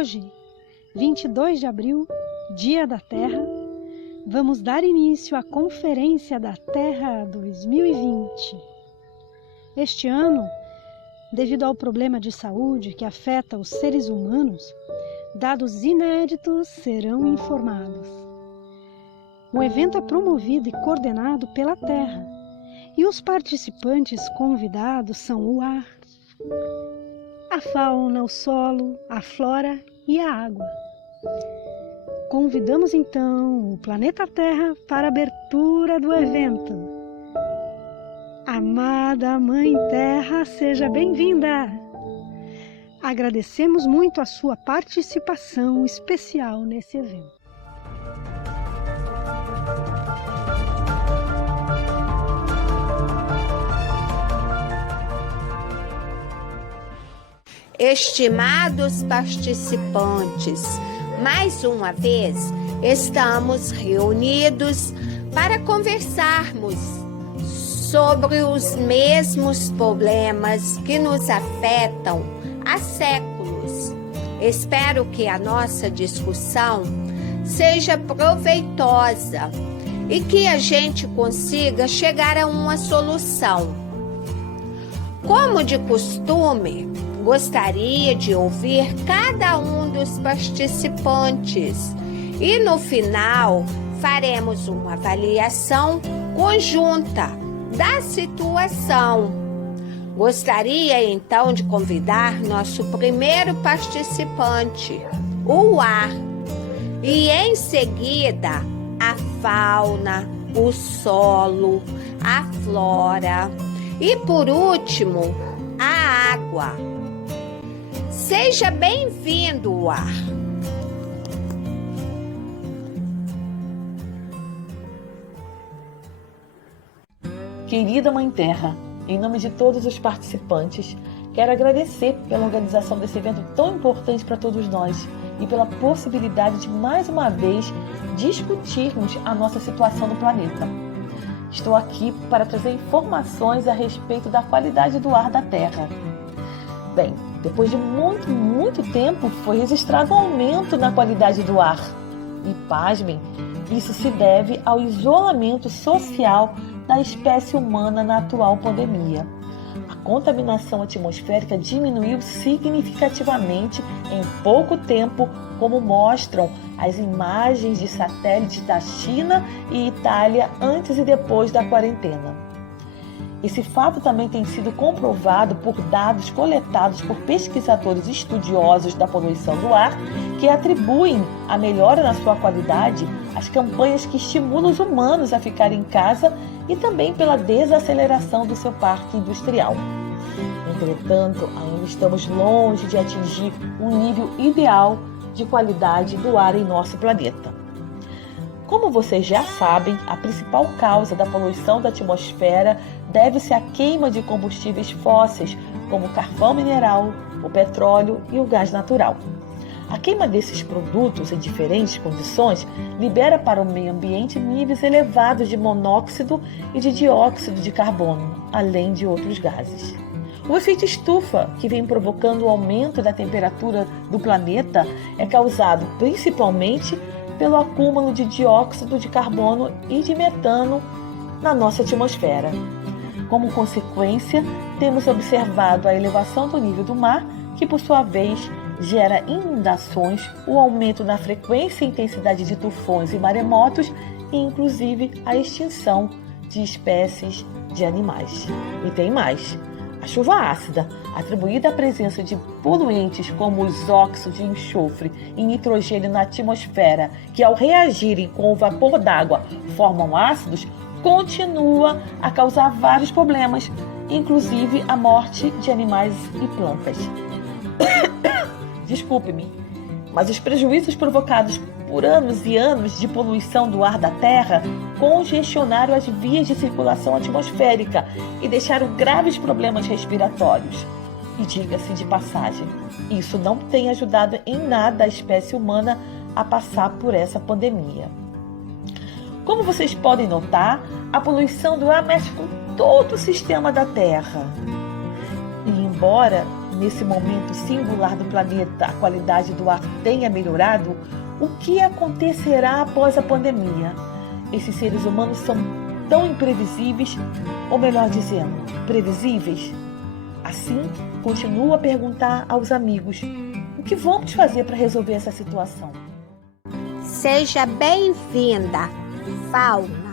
Hoje, 22 de abril, Dia da Terra, vamos dar início à Conferência da Terra 2020. Este ano, devido ao problema de saúde que afeta os seres humanos, dados inéditos serão informados. O evento é promovido e coordenado pela Terra, e os participantes convidados são o ar, a fauna, o solo, a flora e a água. Convidamos então o planeta Terra para a abertura do evento. Amada Mãe Terra, seja bem-vinda! Agradecemos muito a sua participação especial nesse evento. Estimados participantes, mais uma vez estamos reunidos para conversarmos sobre os mesmos problemas que nos afetam há séculos. Espero que a nossa discussão seja proveitosa e que a gente consiga chegar a uma solução. Como de costume, gostaria de ouvir cada um dos participantes e no final faremos uma avaliação conjunta da situação. Gostaria então de convidar nosso primeiro participante, o ar, e em seguida a fauna, o solo, a flora e por último a água. Seja bem-vindo, ar. Querida Mãe Terra, em nome de todos os participantes, quero agradecer pela organização desse evento tão importante para todos nós e pela possibilidade de, mais uma vez, discutirmos a nossa situação no planeta. Estou aqui para trazer informações a respeito da qualidade do ar da Terra. Bem, depois de muito tempo, foi registrado um aumento na qualidade do ar. E, pasmem, isso se deve ao isolamento social da espécie humana na atual pandemia. A contaminação atmosférica diminuiu significativamente em pouco tempo, como mostram as imagens de satélites da China e Itália antes e depois da quarentena. Esse fato também tem sido comprovado por dados coletados por pesquisadores estudiosos da poluição do ar, que atribuem a melhora na sua qualidade às campanhas que estimulam os humanos a ficar em casa e também pela desaceleração do seu parque industrial. Entretanto, ainda estamos longe de atingir um nível ideal de qualidade do ar em nosso planeta. Como vocês já sabem, a principal causa da poluição da atmosfera deve-se à queima de combustíveis fósseis, como o carvão mineral, o petróleo e o gás natural. A queima desses produtos em diferentes condições libera para o meio ambiente níveis elevados de monóxido e de dióxido de carbono, além de outros gases. O efeito estufa, que vem provocando o aumento da temperatura do planeta, é causado principalmente pelo acúmulo de dióxido de carbono e de metano na nossa atmosfera. Como consequência, temos observado a elevação do nível do mar, que por sua vez gera inundações, o aumento na frequência e intensidade de tufões e maremotos e inclusive a extinção de espécies de animais. E tem mais. A chuva ácida, atribuída à presença de poluentes como os óxidos de enxofre e nitrogênio na atmosfera, que ao reagirem com o vapor d'água formam ácidos, continua a causar vários problemas, inclusive a morte de animais e plantas. Desculpe-me, mas os prejuízos provocados por anos e anos de poluição do ar da Terra congestionaram as vias de circulação atmosférica e deixaram graves problemas respiratórios. E diga-se de passagem, isso não tem ajudado em nada a espécie humana a passar por essa pandemia. Como vocês podem notar, a poluição do ar mexe com todo o sistema da Terra. E embora nesse momento singular do planeta, a qualidade do ar tenha melhorado, o que acontecerá após a pandemia? Esses seres humanos são tão imprevisíveis, ou melhor dizendo, previsíveis? Assim, continuo a perguntar aos amigos: o que vamos fazer para resolver essa situação? Seja bem-vinda, fauna.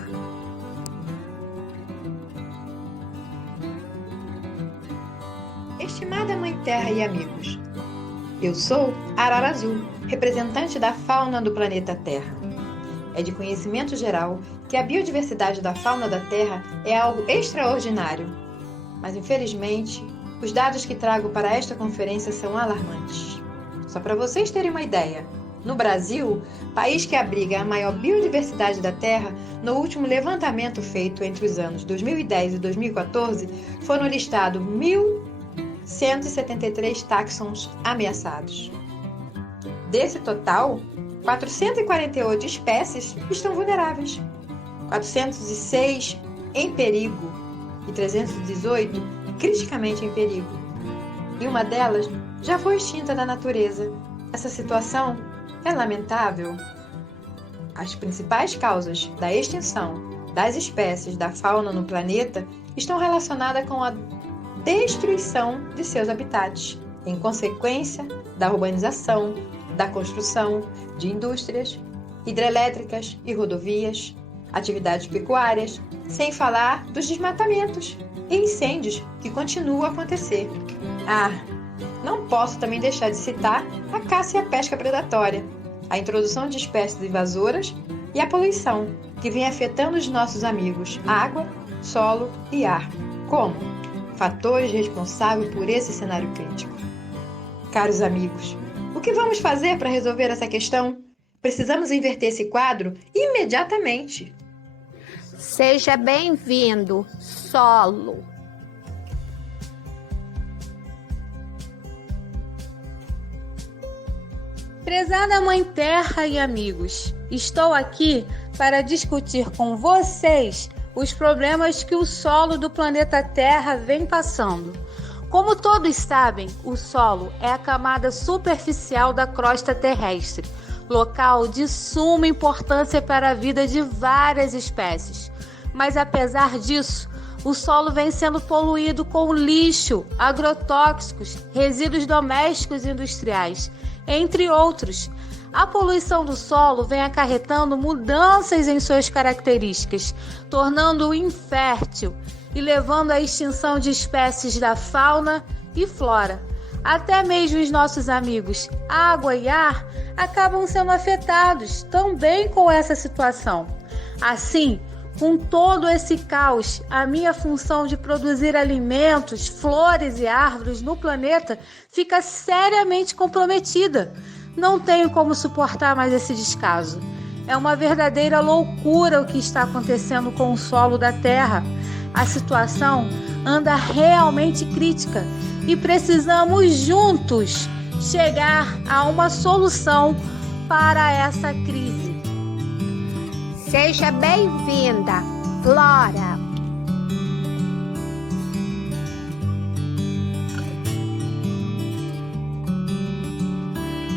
Estimada Mãe Terra e amigos, eu sou Arara Azul, representante da fauna do planeta Terra. É de conhecimento geral que a biodiversidade da fauna da Terra é algo extraordinário, mas infelizmente os dados que trago para esta conferência são alarmantes. Só para vocês terem uma ideia, no Brasil, país que abriga a maior biodiversidade da Terra, no último levantamento feito entre os anos 2010 e 2014, foram listados 1.173 táxons ameaçados. Desse total, 448 espécies estão vulneráveis, 406 em perigo e 318 criticamente em perigo. E uma delas já foi extinta da natureza. Essa situação é lamentável. As principais causas da extinção das espécies da fauna no planeta estão relacionadas com a destruição de seus habitats, em consequência da urbanização, da construção de indústrias, hidrelétricas e rodovias, atividades pecuárias, sem falar dos desmatamentos e incêndios que continuam a acontecer. Não posso também deixar de citar a caça e a pesca predatória, a introdução de espécies invasoras e a poluição, que vem afetando os nossos amigos água, solo e ar, como fatores responsáveis por esse cenário crítico. Caros amigos, o que vamos fazer para resolver essa questão? Precisamos inverter esse quadro imediatamente. Seja bem-vindo, solo. Prezada Mãe Terra e amigos, estou aqui para discutir com vocês os problemas que o solo do planeta Terra vem passando. Como todos sabem, o solo é a camada superficial da crosta terrestre, local de suma importância para a vida de várias espécies. Mas apesar disso, o solo vem sendo poluído com lixo, agrotóxicos, resíduos domésticos e industriais, entre outros. A poluição do solo vem acarretando mudanças em suas características, tornando-o infértil e levando à extinção de espécies da fauna e flora. Até mesmo os nossos amigos água e ar acabam sendo afetados também com essa situação. Assim, com todo esse caos, a minha função de produzir alimentos, flores e árvores no planeta fica seriamente comprometida. Não tenho como suportar mais esse descaso. É uma verdadeira loucura o que está acontecendo com o solo da Terra. A situação anda realmente crítica e precisamos juntos chegar a uma solução para essa crise. Seja bem-vinda, Flora.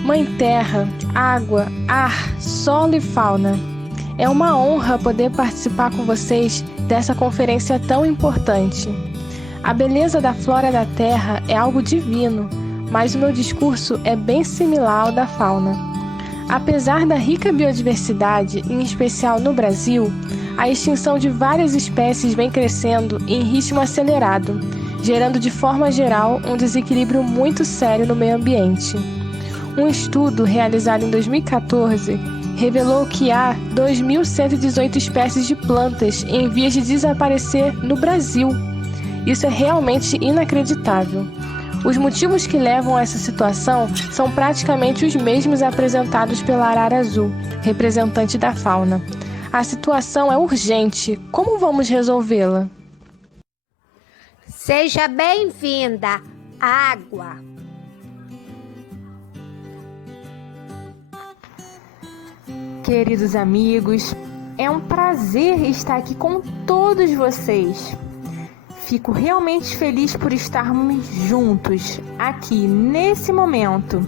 Mãe Terra, água, ar, solo e fauna. É uma honra poder participar com vocês dessa conferência tão importante. A beleza da flora da Terra é algo divino, mas o meu discurso é bem similar ao da fauna. Apesar da rica biodiversidade, em especial no Brasil, a extinção de várias espécies vem crescendo em ritmo acelerado, gerando de forma geral um desequilíbrio muito sério no meio ambiente. Um estudo realizado em 2014 revelou que há 2.118 espécies de plantas em vias de desaparecer no Brasil. Isso é realmente inacreditável. Os motivos que levam a essa situação são praticamente os mesmos apresentados pela Arara Azul, representante da fauna. A situação é urgente. Como vamos resolvê-la? Seja bem-vinda, água. Queridos amigos, é um prazer estar aqui com todos vocês. fico realmente feliz por estarmos juntos aqui nesse momento,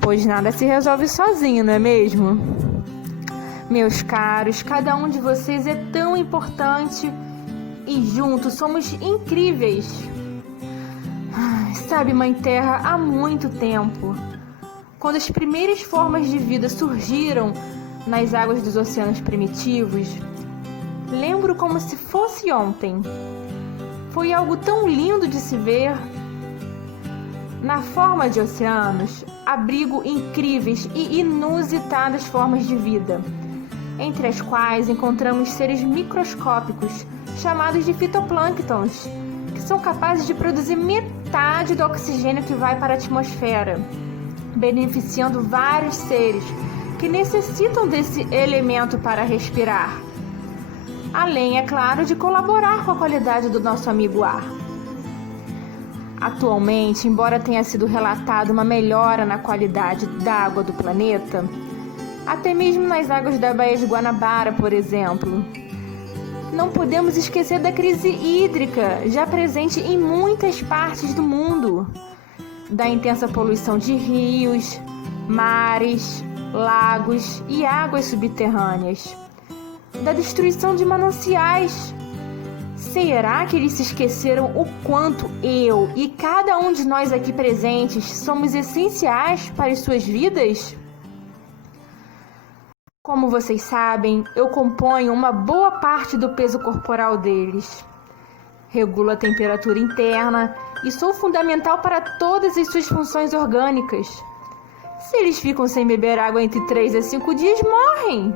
pois nada se resolve sozinho, não é mesmo? Meus caros, cada um de vocês é tão importante e juntos somos incríveis. Sabe, Mãe Terra, há muito tempo, quando as primeiras formas de vida surgiram nas águas dos oceanos primitivos, lembro como se fosse ontem. Foi algo tão lindo de se ver. Na forma de oceanos, abrigo incríveis e inusitadas formas de vida, entre as quais encontramos seres microscópicos chamados de fitoplânctons, que são capazes de produzir metade do oxigênio que vai para a atmosfera, beneficiando vários seres que necessitam desse elemento para respirar. Além, é claro, de colaborar com a qualidade do nosso amigo ar. Atualmente, embora tenha sido relatada uma melhora na qualidade da água do planeta, até mesmo nas águas da Baía de Guanabara, por exemplo, não podemos esquecer da crise hídrica, já presente em muitas partes do mundo, da intensa poluição de rios, mares, lagos e águas subterrâneas, da destruição de mananciais. Será que eles se esqueceram o quanto eu e cada um de nós aqui presentes somos essenciais para as suas vidas? Como vocês sabem, eu componho uma boa parte do peso corporal deles. Regulo a temperatura interna e sou fundamental para todas as suas funções orgânicas. Se eles ficam sem beber água entre 3 a 5 dias, morrem.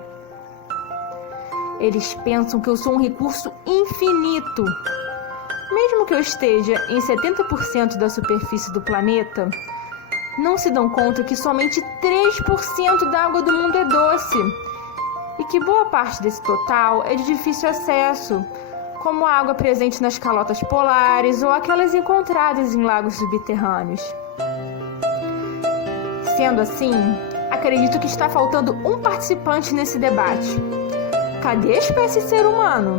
Eles pensam que eu sou um recurso infinito. Mesmo que eu esteja em 70% da superfície do planeta, não se dão conta que somente 3% da água do mundo é doce e que boa parte desse total é de difícil acesso, como a água presente nas calotas polares ou aquelas encontradas em lagos subterrâneos. Sendo assim, acredito que está faltando um participante nesse debate. Cadê a espécie ser humano?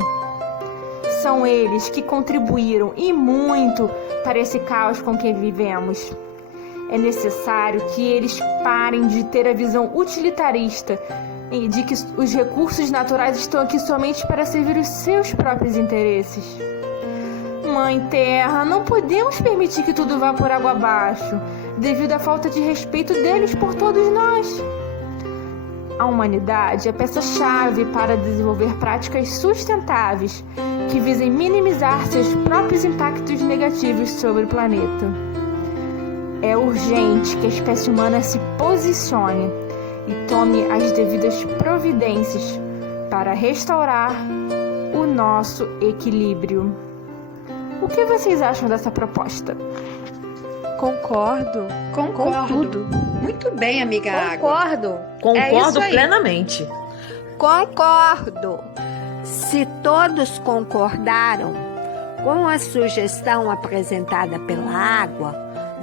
São eles que contribuíram e muito para esse caos com que vivemos. É necessário que eles parem de ter a visão utilitarista e de que os recursos naturais estão aqui somente para servir os seus próprios interesses. Mãe Terra, não podemos permitir que tudo vá por água abaixo, devido à falta de respeito deles por todos nós. A humanidade é peça-chave para desenvolver práticas sustentáveis que visem minimizar seus próprios impactos negativos sobre o planeta. É urgente que a espécie humana se posicione e tome as devidas providências para restaurar o nosso equilíbrio. O que vocês acham dessa proposta? Concordo. Com tudo. Muito bem, amiga Água. Concordo. Concordo plenamente. Concordo. Se todos concordaram com a sugestão apresentada pela Água,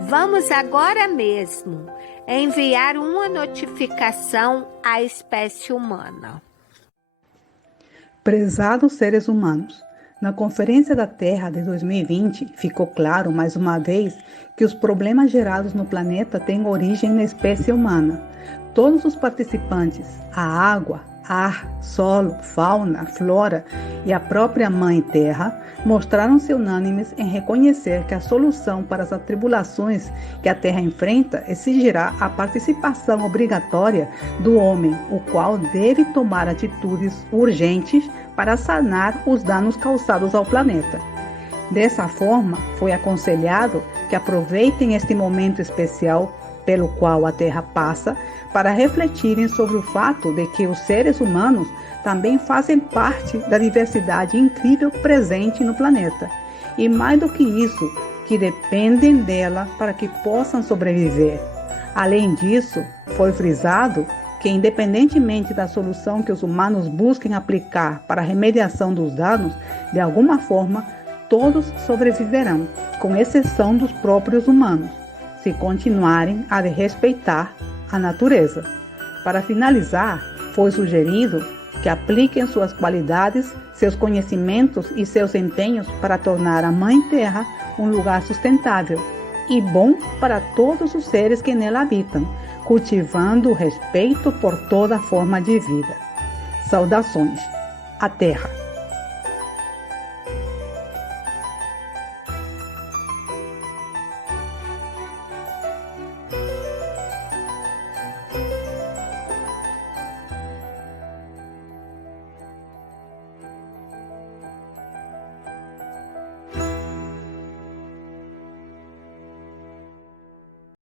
vamos agora mesmo enviar uma notificação à espécie humana. Prezados seres humanos, na Conferência da Terra de 2020 ficou claro mais uma vez que os problemas gerados no planeta têm origem na espécie humana. Todos os participantes, a água, ar, solo, fauna, flora e a própria Mãe Terra, mostraram-se unânimes em reconhecer que a solução para as atribulações que a Terra enfrenta exigirá a participação obrigatória do homem, o qual deve tomar atitudes urgentes para sanar os danos causados ao planeta. Dessa forma, foi aconselhado que aproveitem este momento especial pelo qual a Terra passa para refletirem sobre o fato de que os seres humanos também fazem parte da diversidade incrível presente no planeta. E mais do que isso, que dependem dela para que possam sobreviver. Além disso, foi frisado que, independentemente da solução que os humanos busquem aplicar para a remediação dos danos, de alguma forma, todos sobreviverão, com exceção dos próprios humanos, se continuarem a respeitar a natureza. Para finalizar, foi sugerido que apliquem suas qualidades, seus conhecimentos e seus empenhos para tornar a Mãe Terra um lugar sustentável e bom para todos os seres que nela habitam, cultivando o respeito por toda forma de vida. Saudações, a Terra.